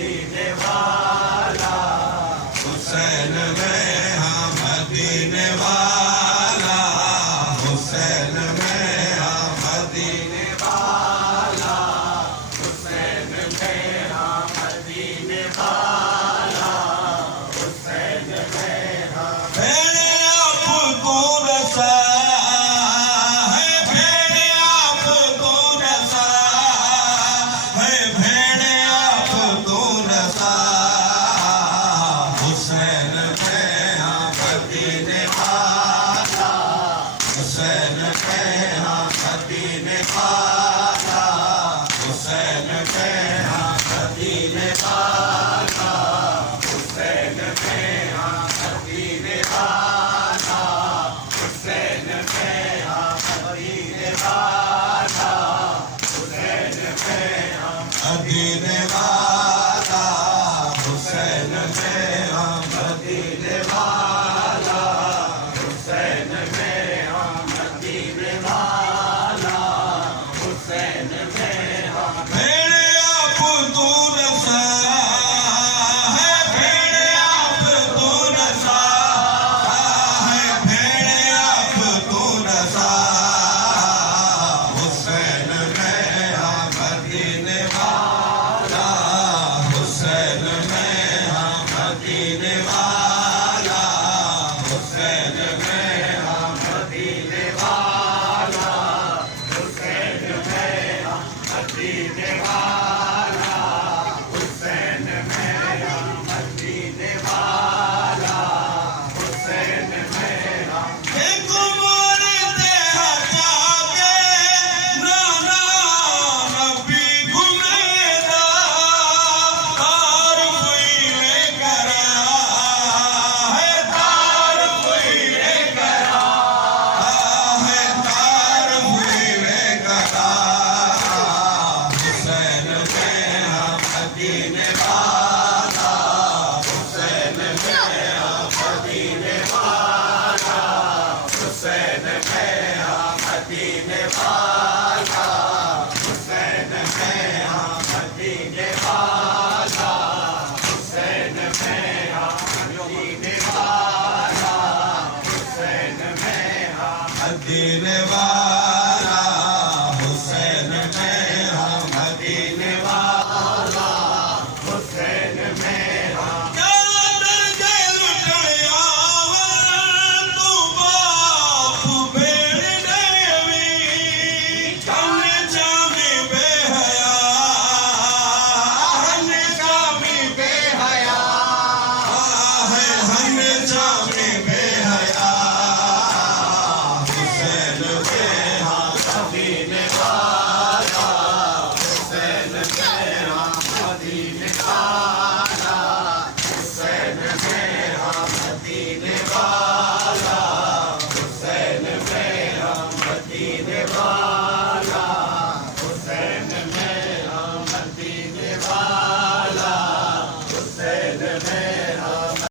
मदीने वाला, हुसैन में हाँ मदीने वाला, हुसैन में हाँ मदीने वाला, हुसैन में हाँ मदीने वाला, हुसैन में हाँ। भेड़े आप कौन सा है, भेड़े आप कौन सा है, भेड़े आप कौन सा, हुसैन में हाँ मदीने वाला, हुसैन में हाँ मदीने वाला, हुसैन में हाँ मदीने वाला, हुसैन में हाँ मदीने वाला, हुसैन में हाँ मदीने वाला, हुसैन में हाँ मदीने वाला, हुसैन में हाँ मदीने वाला, हुसैन में हाँ मदीने वाला, हुसैन में हाँ। भेड़े आप कौन सा है, भेड़े आप कौन सा है, भेड़े आप कौन सा, हुसैन में हाँ मदीने वाला, हुसैन में हाँ मदीने वाला, हुसैन में हाँ मदीने वाला, हुसैन में हाँ मदीने वाला, हुसैन में हाँ मदीने वाला, हुसैन में हाँ। एक उमर दे जाके नाना नबी घुमेदा, तार कोई ले करा है, तार कोई ले करा है, तार कोई ले करा, हुसैन में हाँ मदीने वाला, हुसैन में हाँ मदीने वाला, हुसैन में हाँ मदीने वाला, हुसैन में हाँ मदीने वाला, हुसैन में हाँ मदीने वाला, हुसैन में हाँ मदीने वाला, हुसैन में हाँ मदीने वाला, हुसैन में हाँ। क्या दर्जे लुटाया तू बाप भेड़ देवी, कौन जामी बेहया, हन जामी बेहया है, हन जामी बेहया, हुसैन में हाँ मदीने वाला, हुसैन में हाँ मदीने वाला, हुसैन में हाँ मदीने वाला, हुसैन में हाँ मदीने वाला, हुसैन में हाँ मदीने वाला, हुसैन में हाँ